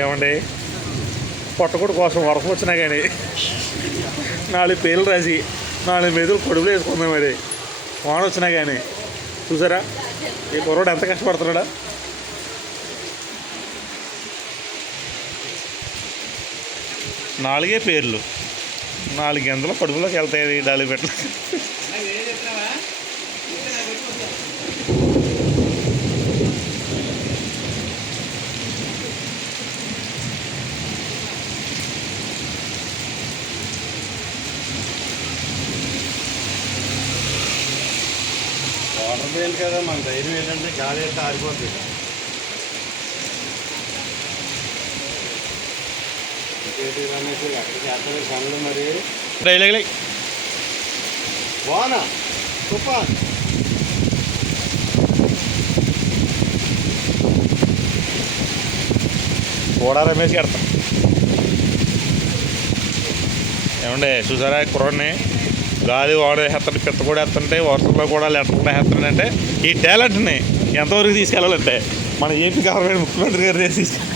ఏమండి పొట్టకుడు కోసం వర్షం వచ్చినా కానీ 4 పేర్లు రాసి 4 మెదులు కొడుకులు వేసుకుందామండి వాన వచ్చినా కానీ. చూసారా ఈ కుర్రోడు ఎంత కష్టపడుతున్నాడా. నాలుగే పేర్లు 4 గంటల కడుపులోకి వెళ్తాయి డాలి పెట్ట. వాటర్ పోయింది కదా మన ధైర్యం ఏంటంటే గాలి అయితే ఆరిపోతుంది. ఇంకేంటి రమేష్ అక్కడ చేస్తారు పనులు మరి వాన తుఫాన్ కూడా రమేష్ కడతాం. ఏమండే చూసారా కుర్రోడిని గాలి వాడు వేస్తాడు, పిత్త కూడా వేస్తుంటే వర్షంలో కూడా లెటర్ కూడా వేస్తాడంటే ఈ టాలెంట్ని ఎంతవరకు తీసుకెళ్ళాలంటే మన ఏపీ గవర్నమెంట్ ముఖ్యమంత్రి గారు తీసుకెళ్ళి